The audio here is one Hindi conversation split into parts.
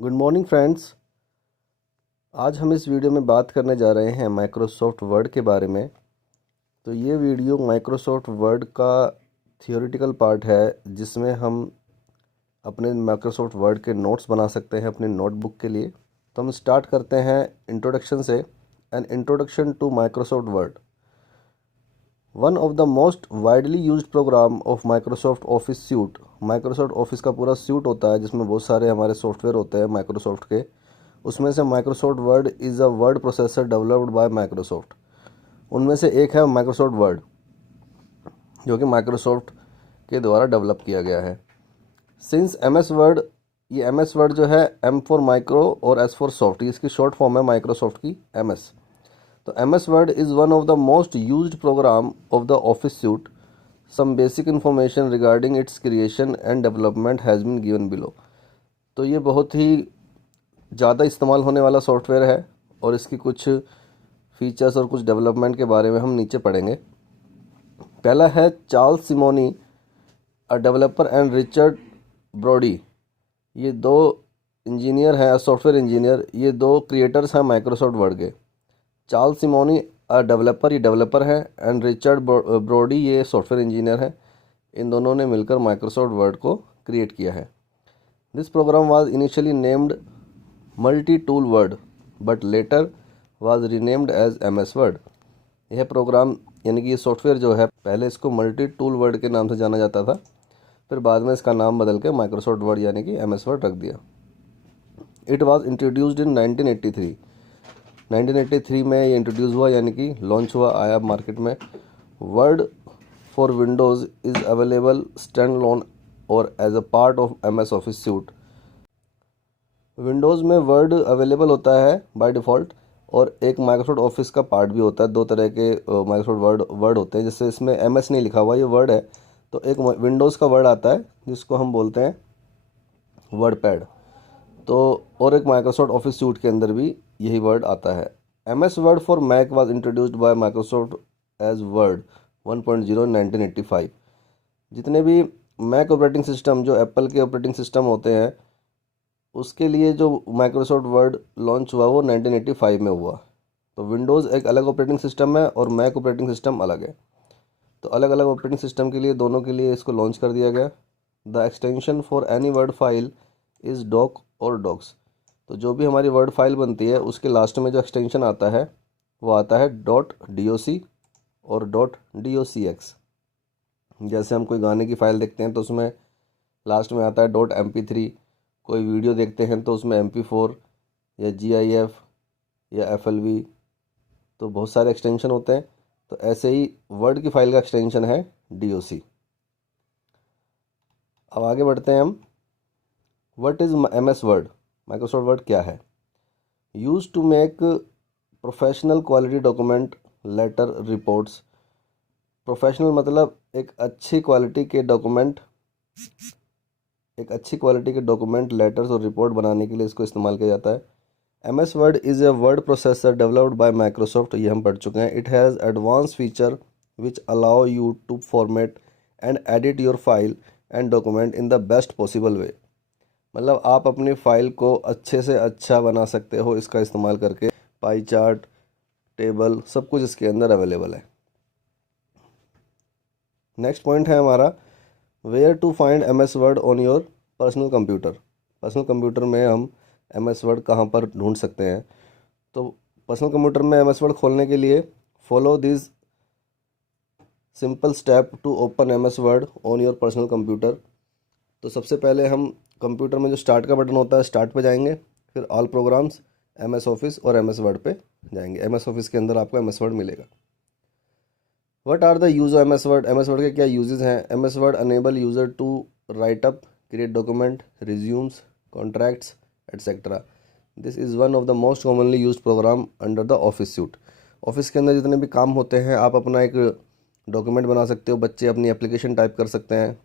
Good morning friends. आज हम इस वीडियो में बात करने जा रहे हैं माइक्रोसॉफ्ट वर्ड के बारे में। तो ये वीडियो माइक्रोसॉफ्ट वर्ड का थियोरेटिकल पार्ट है, जिसमें हम अपने माइक्रोसॉफ्ट वर्ड के नोट्स बना सकते हैं अपने नोटबुक के लिए। तो हम स्टार्ट करते हैं इंट्रोडक्शन से। An introduction to Microsoft Word. One of the most widely used program of Microsoft Office suite. Microsoft Office का पूरा सूट होता है जिसमें बहुत सारे हमारे सॉफ्टवेयर होते हैं माइक्रोसॉफ्ट के। उसमें से Microsoft word is a word processor developed by Microsoft. उनमें से एक है माइक्रोसॉफ्ट वर्ड, जो कि माइक्रोसॉफ्ट के द्वारा डेवलप किया गया है। सिंस एम एस वर्ड, ये एम एस वर्ड जो है, एम फॉर माइक्रो और एस फॉर सॉफ्ट, ये इसकी शॉर्ट फॉर्म है माइक्रोसॉफ्ट की एम एस। तो M S Word is one of the most used program of the Office suite. Some basic information regarding its creation and development has been given below. तो ये बहुत ही ज़्यादा इस्तेमाल होने वाला सॉफ्टवेयर है और इसकी कुछ फीचर्स और कुछ डेवलपमेंट के बारे में हम नीचे पढ़ेंगे। पहला है Charles Simonyi a developer and Richard Brodie. ये दो इंजीनियर हैं, सॉफ्टवेयर इंजीनियर। ये दो क्रिएटर्स हैं माइक्रोसॉफ्ट वर्ड के। चार्ल्स सिमोनी अ डेवलपर, ये डेवलपर है, एंड रिचर्ड ब्रॉडी ये सॉफ्टवेयर इंजीनियर है। इन दोनों ने मिलकर माइक्रोसॉफ्ट वर्ड को क्रिएट किया है। This program was initially named Multi Tool Word but later was renamed as M S Word. यह प्रोग्राम यानी कि ये सॉफ्टवेयर जो है, पहले इसको मल्टी टूल वर्ड के नाम से जाना जाता था, फिर बाद में इसका नाम बदल के माइक्रोसॉफ्ट वर्ड यानी कि एम एस वर्ड रख दिया। It was introduced in 1983। 1983 में ये इंट्रोड्यूस हुआ, यानी कि लॉन्च हुआ, आया मार्केट में। Word for Windows is available standalone और as a part of M S ऑफिस सूट। विंडोज़ में वर्ड अवेलेबल होता है बाय डिफ़ॉल्ट, और एक माइक्रोसॉफ्ट ऑफिस का पार्ट भी होता है। दो तरह के माइक्रोसॉफ्ट वर्ड होते हैं, जिससे इसमें एम एस नहीं लिखा हुआ, ये वर्ड है। तो एक विंडोज़ का वर्ड आता है जिसको हम बोलते हैं वर्ड पैड। तो और एक माइक्रोसॉफ्ट ऑफिस सूट के अंदर भी यही वर्ड आता है। M S Word for Mac was introduced by Microsoft as Word 1.0 in 1985। जितने भी मैक ऑपरेटिंग सिस्टम, जो एप्पल के ऑपरेटिंग सिस्टम होते हैं, उसके लिए जो माइक्रोसॉफ्ट वर्ड लॉन्च हुआ वो 1985 में हुआ। तो विंडोज़ एक अलग ऑपरेटिंग सिस्टम है और मैक ऑपरेटिंग सिस्टम अलग है। तो अलग अलग ऑपरेटिंग सिस्टम के लिए, दोनों के लिए इसको लॉन्च कर दिया गया। The extension for any Word file is doc और डॉक्स। तो जो भी हमारी वर्ड फाइल बनती है, उसके लास्ट में जो एक्सटेंशन आता है वो आता है .doc और .docx। जैसे हम कोई गाने की फ़ाइल देखते हैं तो उसमें लास्ट में आता है .mp3। कोई वीडियो देखते हैं तो उसमें mp4 या gif या FLV। तो बहुत सारे एक्सटेंशन होते हैं। तो ऐसे ही वर्ड की फ़ाइल का एक्सटेंशन है doc। अब आगे बढ़ते हैं हम। What is M S Word? Microsoft Word क्या है? Use to make professional quality document, letter, reports. Professional मतलब एक अच्छी क्वालिटी के डॉक्यूमेंट, लेटर्स और रिपोर्ट बनाने के लिए इसको इस्तेमाल किया जाता है। M S Word is a word processor developed by Microsoft, ये हम पढ़ चुके हैं। It has advance feature which allow you to format and edit your file and document in the best possible way. मतलब आप अपनी फ़ाइल को अच्छे से अच्छा बना सकते हो इसका इस्तेमाल करके। पाई चार्ट, टेबल, सब कुछ इसके अंदर अवेलेबल है। नेक्स्ट पॉइंट है हमारा, where to find M S Word on your personal computer. Personal computer में हम एम एस वर्ड कहाँ पर ढूंढ सकते हैं? तो पर्सनल कंप्यूटर में एम एस वर्ड खोलने के लिए follow this simple step to open M S Word on your personal computer. तो सबसे पहले हम कंप्यूटर में जो स्टार्ट का बटन होता है, स्टार्ट पे जाएंगे, फिर all programs, M S Office और एम एस वर्ड पे जाएंगे। एम एस ऑफिस के अंदर आपको एम एस वर्ड मिलेगा। What are the use of M S Word? M S Word के क्या यूजेस हैं? M S Word enable user to write up, create document, resumes, contracts, etcetera. This is one of the most commonly use program under the Office suite. Office के अंदर जितने भी काम होते हैं, आप अपना एक डॉक्यूमेंट बना सकते हो, बच्चे अपनी एप्लीकेशन टाइप कर सकते हैं,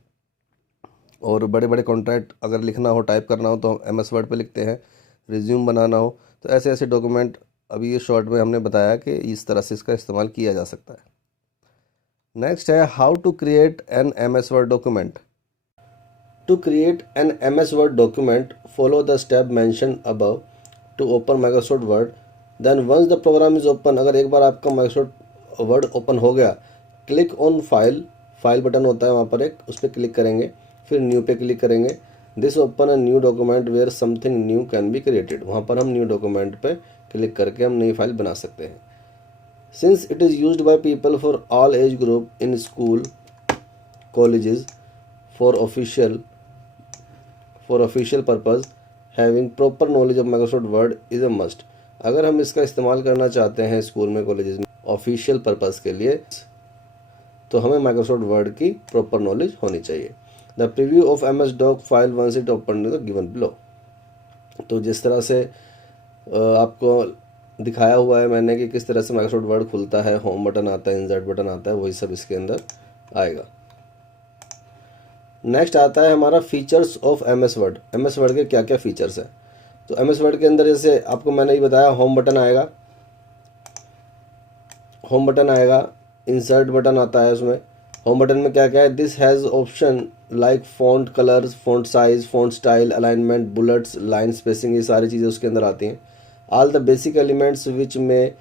और बड़े बड़े कॉन्ट्रैक्ट अगर लिखना हो, टाइप करना हो तो हम एम एस वर्ड पर लिखते हैं। रिज्यूम बनाना हो, तो ऐसे ऐसे डॉक्यूमेंट अभी ये शॉर्ट में हमने बताया कि इस तरह से इसका इस्तेमाल किया जा सकता है। नेक्स्ट है how to create an M S Word document. To create an MS Word document, follow the step mentioned above to open Microsoft Word. Then once the program is open, अगर एक बार आपका Microsoft Word open हो गया, click on फाइल बटन होता है वहाँ पर एक, उस पर क्लिक करेंगे, फिर न्यू पे क्लिक करेंगे. This open a new document where something new can be created. वहाँ पर हम न्यू डॉक्यूमेंट पे क्लिक करके हम नई फाइल बना सकते हैं. Since it is used by people for all age group in school colleges for official purpose, having proper knowledge of Microsoft word is a must. अगर हम इसका इस्तेमाल करना चाहते हैं स्कूल में, कॉलेजेस में ऑफिशियल पर्पज़ के लिए, तो हमें माइक्रोसॉफ्ट वर्ड की प्रॉपर नॉलेज होनी चाहिए. The preview of MS doc file once it open the given below. तो जिस तरह से आपको दिखाया हुआ है मैंने कि किस तरह से माइक्रोसॉफ्ट वर्ड खुलता है, होम बटन आता है, इंसर्ट बटन आता है, वही सब इसके अंदर आएगा. नेक्स्ट आता है हमारा features of MS word. MS word के क्या क्या फीचर्स हैं. तो MS वर्ड के अंदर जैसे आपको मैंने ये बताया, होम बटन आएगा, इंसर्ट बटन आता है. उसमें होम बटन में क्या क्या है, this has option like font colours, font size, font style, alignment, bullets, line spacing, ये सारी चीज़ें उसके अंदर आती हैं. All the basic elements which में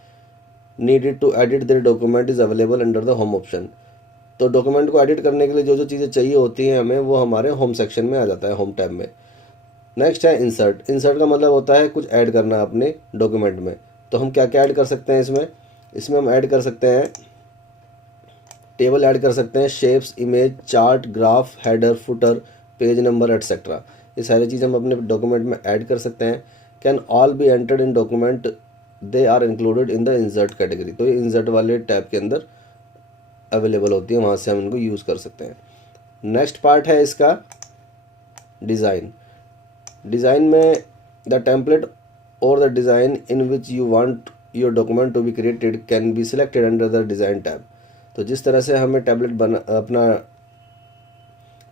needed to edit their document is available under the home option. तो डॉक्यूमेंट को एडिट करने के लिए जो जो चीज़ें चाहिए होती हैं हमें, वो हमारे होम सेक्शन में आ जाता है, होम टैब में. नेक्स्ट है इंसर्ट. इंसर्ट का मतलब होता है कुछ ऐड करना अपने डॉक्यूमेंट में. तो हम क्या क्या ऐड कर सकते हैं इसमें हम ऐड कर सकते हैं, टेबल ऐड कर सकते हैं, shapes, image, chart, graph, header, footer, page number etcetera. ये सारी चीज़ हम अपने डॉक्यूमेंट में ऐड कर सकते हैं. Can all be entered in document, they are included in the insert category. तो ये इंसर्ट वाले टैब के अंदर अवेलेबल होती है, वहाँ से हम इनको यूज़ कर सकते हैं. नेक्स्ट पार्ट है इसका डिज़ाइन. डिज़ाइन में द टेम्पलेट और the design in which you want your document to be created can be selected under the design tab. तो जिस तरह से हमें अपना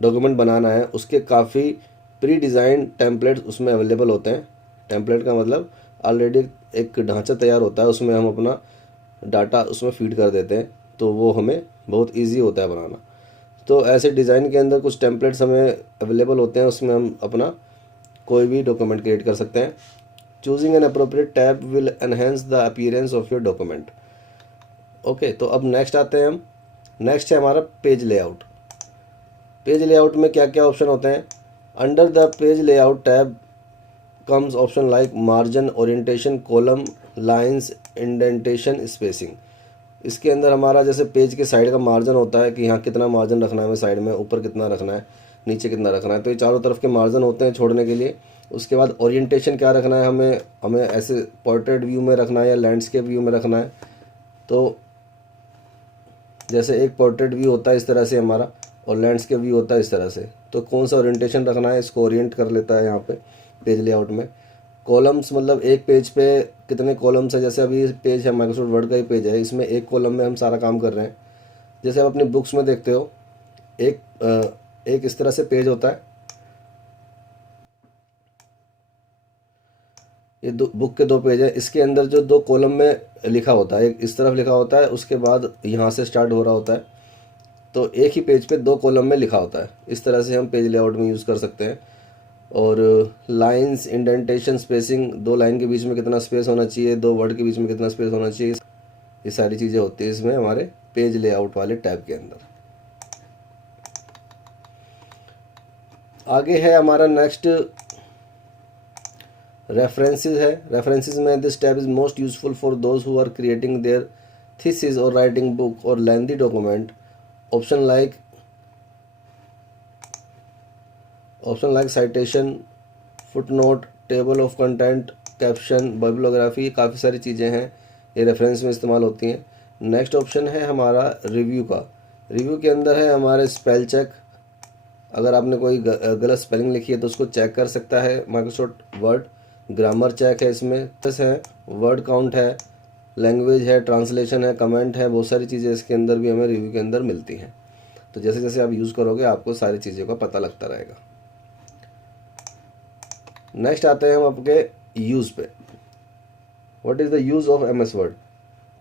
डॉक्यूमेंट बनाना है, उसके काफ़ी प्री डिज़ाइन टेम्पलेट्स उसमें अवेलेबल होते हैं. टेम्पलेट का मतलब ऑलरेडी एक ढांचा तैयार होता है, उसमें हम अपना डाटा उसमें फीड कर देते हैं, तो वो हमें बहुत इजी होता है बनाना. तो ऐसे डिज़ाइन के अंदर कुछ टेम्पलेट्स हमें अवेलेबल होते हैं, उसमें हम अपना कोई भी डॉक्यूमेंट क्रिएट कर सकते हैं. Choosing an appropriate tab will enhance the appearance of your document. Okay, तो अब नेक्स्ट आते हैं हम. नेक्स्ट है हमारा पेज लेआउट. पेज लेआउट में क्या क्या ऑप्शन होते हैं. Under the page layout tab comes option like margin, orientation, column, lines, indentation, spacing. इसके अंदर हमारा जैसे पेज के साइड का मार्जिन होता है कि यहाँ कितना मार्जिन रखना है हमें साइड में, ऊपर कितना रखना है, नीचे कितना रखना है. तो ये चारों तरफ के मार्जिन होते हैं छोड़ने के लिए. उसके बाद ओरिएंटेशन क्या रखना है, हमें ऐसे पोर्ट्रेट व्यू में रखना है या लैंडस्केप व्यू में रखना है. तो जैसे एक पोर्ट्रेट व्यू होता है इस तरह से हमारा, और लैंडस्केप व्यू होता है इस तरह से. तो कौन सा ओरिएंटेशन रखना है, इसको ओरिएंट कर लेता है यहाँ पे पेज लेआउट में. कॉलम्स मतलब एक पेज पे कितने कॉलम्स है. जैसे अभी पेज है, माइक्रोसॉफ्ट वर्ड का ही पेज है, इसमें एक कॉलम में हम सारा काम कर रहे हैं. जैसे आप अपनी बुक्स में देखते हो, एक इस तरह से पेज होता है, ये बुक के दो पेज है. इसके अंदर जो दो कॉलम में लिखा होता है, एक इस तरफ लिखा होता है, उसके बाद यहाँ से स्टार्ट हो रहा होता है. तो एक ही पेज पे दो कॉलम में लिखा होता है. इस तरह से हम पेज लेआउट में यूज़ कर सकते हैं. और लाइंस, इंडेंटेशन, स्पेसिंग, दो लाइन के बीच में कितना स्पेस होना चाहिए, दो वर्ड के बीच में कितना स्पेस होना चाहिए, ये सारी चीज़ें होती है इसमें हमारे पेज लेआउट वाले टैब के अंदर. आगे है हमारा नेक्स्ट रेफरेंसेस है. रेफरेंसेस में this tab is most useful for those who are creating their thesis और राइटिंग बुक और lengthy document. Option like citation, footnote, table of content, caption, bibliography, काफ़ी सारी चीज़ें हैं, ये रेफरेंस में इस्तेमाल होती हैं. नेक्स्ट ऑप्शन है हमारा रिव्यू का. रिव्यू के अंदर है हमारे स्पेल चेक. अगर आपने कोई गलत स्पेलिंग लिखी है तो उसको चेक कर सकता है माइक्रोसॉफ्ट वर्ड. ग्रामर चेक है इसमें, है वर्ड काउंट है, लैंग्वेज है, ट्रांसलेशन है, कमेंट है, बहुत सारी चीज़ें इसके अंदर भी हमें रिव्यू के अंदर मिलती हैं. तो जैसे जैसे आप यूज़ करोगे आपको सारी चीज़ों का पता लगता रहेगा. नेक्स्ट आते हैं हम आपके यूज़ पे. What is the use of MS word.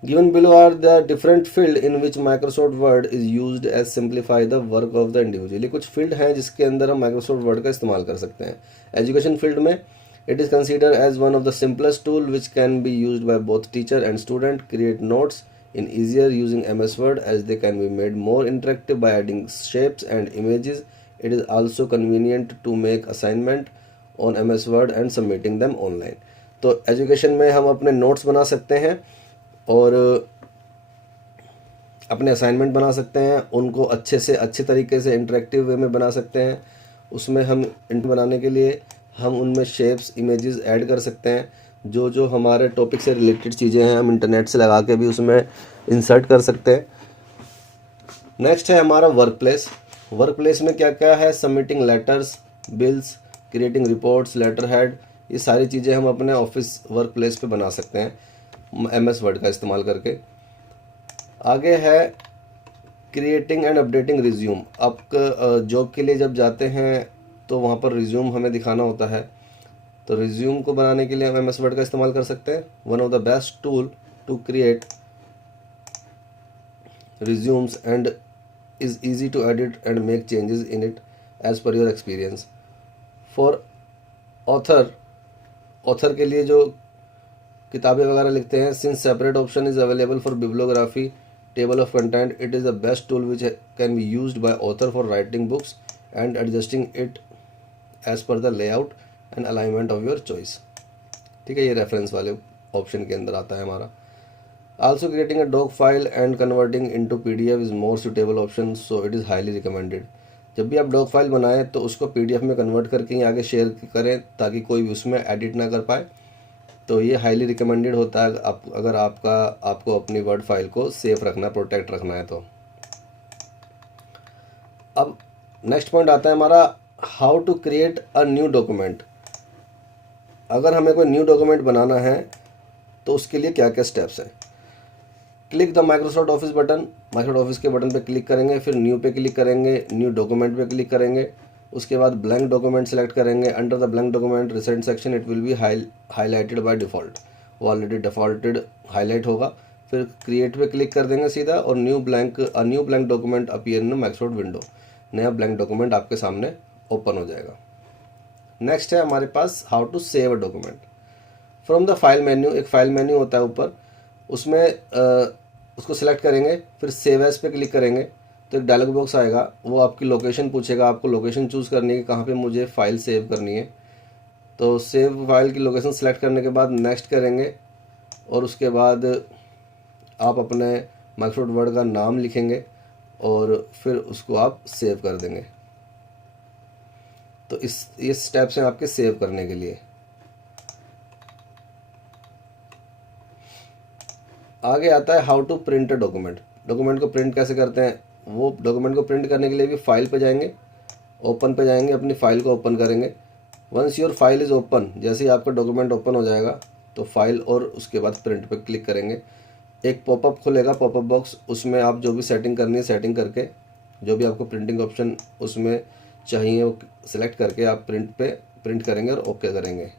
Given below are the different field in which Microsoft Word is used as simplify the work of the individual। ये कुछ फील्ड हैं जिसके अंदर हम Microsoft Word का इस्तेमाल कर सकते हैं। एजुकेशन फील्ड में it is considered as one of the simplest tool which can be used by both teacher and student, create notes in easier using MS Word as they can be made more interactive by adding shapes and images. It is also convenient to make assignment on MS Word and submitting them online। तो एजुकेशन में हम अपने नोट्स बना सकते हैं और अपने असाइनमेंट बना सकते हैं, उनको अच्छे तरीके से इंटरेक्टिव वे में बना सकते हैं। उसमें हम बनाने के लिए हम उनमें शेप्स इमेजेस ऐड कर सकते हैं। जो हमारे टॉपिक से रिलेटेड चीज़ें हैं हम इंटरनेट से लगा के भी उसमें इंसर्ट कर सकते हैं। नेक्स्ट है हमारा वर्क प्लेस। वर्क प्लेस में क्या क्या है, submitting letters, bills, creating reports, letter head, ये सारी चीज़ें हम अपने ऑफिस वर्क प्लेस पे बना सकते हैं MS वर्ड का इस्तेमाल करके। आगे है क्रिएटिंग एंड अपडेटिंग रिज्यूम। आप जॉब के लिए जब जाते हैं तो वहाँ पर रिज्यूम हमें दिखाना होता है, तो रिज्यूम को बनाने के लिए हम MS वर्ड का इस्तेमाल कर सकते हैं। One of the best tool to create resumes and is easy to edit and make changes in it as per your experience. For author के लिए जो किताबें वगैरह लिखते हैं, since separate option is available for bibliography table of content, it is the best tool which can be used by author for writing books and adjusting it as per the layout and alignment of your choice। ठीक है, ये रेफरेंस वाले ऑप्शन के अंदर आता है हमारा। Also creating a doc file and converting into PDF is more suitable option, so it is highly recommended। जब भी आप डॉक फाइल बनाएं तो उसको PDF में कन्वर्ट करके ही आगे शेयर करें ताकि कोई भी उसमें एडिट ना कर पाए। तो ये हाईली रिकमेंडेड होता है अगर आपको अपनी वर्ड फाइल को सेफ रखना, प्रोटेक्ट रखना है तो। अब नेक्स्ट पॉइंट आता है हमारा how to create a new document. अगर हमें कोई न्यू डॉक्यूमेंट बनाना है तो उसके लिए क्या क्या स्टेप्स हैं। Click the Microsoft office button, Microsoft office के बटन पे क्लिक करेंगे, फिर न्यू पे क्लिक करेंगे, न्यू डॉक्यूमेंट पे क्लिक करेंगे, उसके बाद ब्लैंक डॉक्यूमेंट सेलेक्ट करेंगे। Under the blank document recent section it will be highlighted by default, वो ऑलरेडी डिफ़ॉल्टेड हाईलाइट होगा। फिर क्रिएट पे क्लिक कर देंगे सीधा और new blank document appear in Microsoft window, नया ब्लैंक डॉक्यूमेंट आपके सामने ओपन हो जाएगा। नेक्स्ट है हमारे पास how to save a document from the file menu. एक फाइल मेन्यू होता है ऊपर, उसमें उसको सिलेक्ट करेंगे, फिर सेव एज पे क्लिक करेंगे तो एक डायलॉग बॉक्स आएगा, वो आपकी लोकेशन पूछेगा, आपको लोकेशन चूज़ करनी है कि कहाँ पे मुझे फ़ाइल सेव करनी है। तो सेव फाइल की लोकेशन सेलेक्ट करने के बाद नेक्स्ट करेंगे और उसके बाद आप अपने माइक्रोसॉफ्ट वर्ड का नाम लिखेंगे और फिर उसको आप सेव कर देंगे। तो ये स्टेप्स हैं आपके सेव करने के लिए। आगे आता है how to print a document. Document को प्रिंट कैसे करते हैं, वो डॉक्यूमेंट को प्रिंट करने के लिए भी फाइल पे जाएंगे, ओपन पे जाएंगे, अपनी फ़ाइल को ओपन करेंगे। Once your file is open, जैसे ही आपका डॉक्यूमेंट ओपन हो जाएगा तो फाइल और उसके बाद प्रिंट पे क्लिक करेंगे। एक पॉपअप खुलेगा, पॉपअप बॉक्स, उसमें आप जो भी सेटिंग करनी है सेटिंग करके, जो भी आपको प्रिंटिंग ऑप्शन उसमें चाहिए वो सिलेक्ट करके आप प्रिंट करेंगे और ओके करेंगे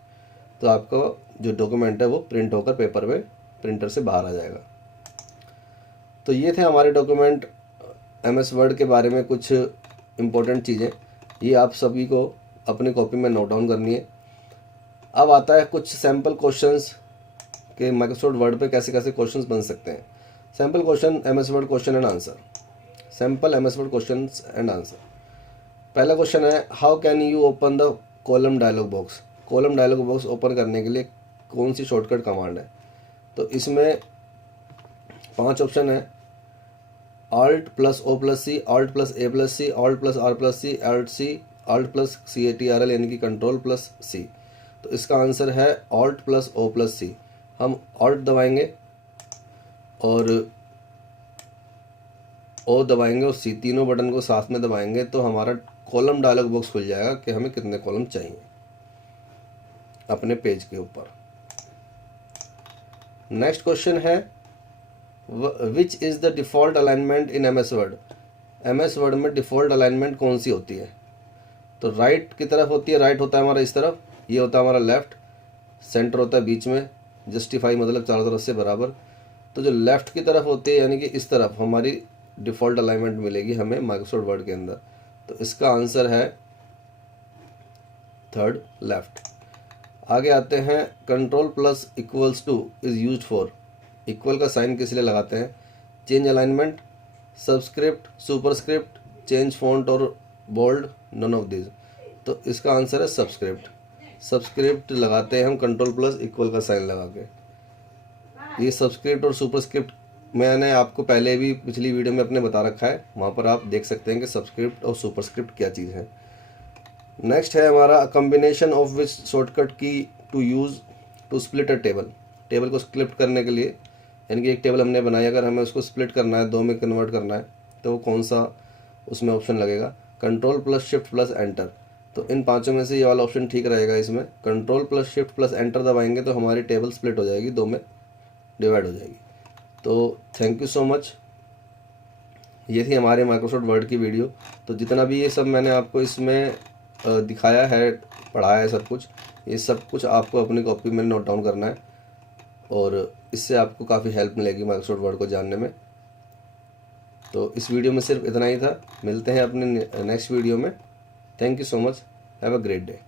तो आपका जो डॉक्यूमेंट है वो प्रिंट होकर पेपर पे प्रिंटर से बाहर आ जाएगा। तो ये थे हमारे डॉक्यूमेंट MS वर्ड के बारे में कुछ इम्पोर्टेंट चीज़ें, ये आप सभी को अपनी कॉपी में नोट डाउन करनी है। अब आता है कुछ सैम्पल क्वेश्चंस कि माइक्रोसॉफ्ट वर्ड पे कैसे कैसे क्वेश्चंस बन सकते हैं। Sample question MS word question and answer. Sample MS word question and answer. पहला क्वेश्चन है how can you open the column dialogue box. Column dialogue box open करने के लिए कौन सी शॉर्टकट कमांड है। तो इसमें 5 ऑप्शन है, Alt + O + C, Alt + A + C, Alt + R + C, Alt C, Alt + CTRL यानी कि कंट्रोल + C। तो इसका आंसर है Alt + O + C। हम Alt दबाएंगे और O दबाएंगे और C, तीनों बटन को साथ में दबाएंगे तो हमारा कॉलम डायलॉग बॉक्स खुल जाएगा कि हमें कितने कॉलम चाहिए अपने पेज के ऊपर। नेक्स्ट क्वेश्चन है which is the default alignment in MS word. MS word में डिफ़ॉल्ट अलाइनमेंट कौन सी होती है। तो राइट की तरफ होती है, राइट होता है हमारा इस तरफ, ये होता है हमारा लेफ़्ट, सेंटर होता है बीच में, जस्टिफाई मतलब चारों तरफ से बराबर। तो जो लेफ़्ट की तरफ होती है यानी कि इस तरफ हमारी डिफ़ॉल्ट अलाइनमेंट मिलेगी हमें माइक्रोसॉफ्ट वर्ड के अंदर। तो इसका आंसर है थर्ड लेफ़्ट। आगे आते हैं, control plus equals two is use for. Equal का साइन किस लिए लगाते हैं? Change alignment, subscript, superscript, change font और बोल्ड, नन ऑफ दिस। तो इसका आंसर है सबस्क्रिप्ट। सबस्क्रिप्ट लगाते हैं हम कंट्रोल प्लस इक्वल का साइन लगा के। ये सबस्क्रिप्ट और सुपरस्क्रिप्ट मैंने आपको पहले भी पिछली वीडियो में अपने बता रखा है, वहाँ पर आप देख सकते हैं कि सबस्क्रिप्ट और सुपरस्क्रिप्ट क्या चीज़ है। नेक्स्ट है हमारा combination of which shortcut key to use to split a table. Table को स्प्लिट करने के लिए, यानी कि एक टेबल हमने बनाई, अगर हमें उसको स्प्लिट करना है, दो में कन्वर्ट करना है, तो वो कौन सा उसमें ऑप्शन लगेगा? Control plus shift plus enter. तो इन पांचों में से ये वाला ऑप्शन ठीक रहेगा। इसमें control plus shift plus enter दबाएंगे तो हमारी टेबल स्प्लिट हो जाएगी, दो में डिवाइड हो जाएगी। तो थैंक यू सो मच। ये थी हमारे माइक्रोसॉफ्ट वर्ड की वीडियो। तो जितना भी ये सब मैंने आपको इसमें दिखाया है, पढ़ाया है, सब कुछ, ये सब कुछ आपको अपनी कॉपी में नोट डाउन करना है और इससे आपको काफ़ी हेल्प मिलेगी माइक्रोसॉफ्ट वर्ड को जानने में। तो इस वीडियो में सिर्फ इतना ही था। मिलते हैं अपने नेक्स्ट वीडियो में। Thank you so much. Have a great day.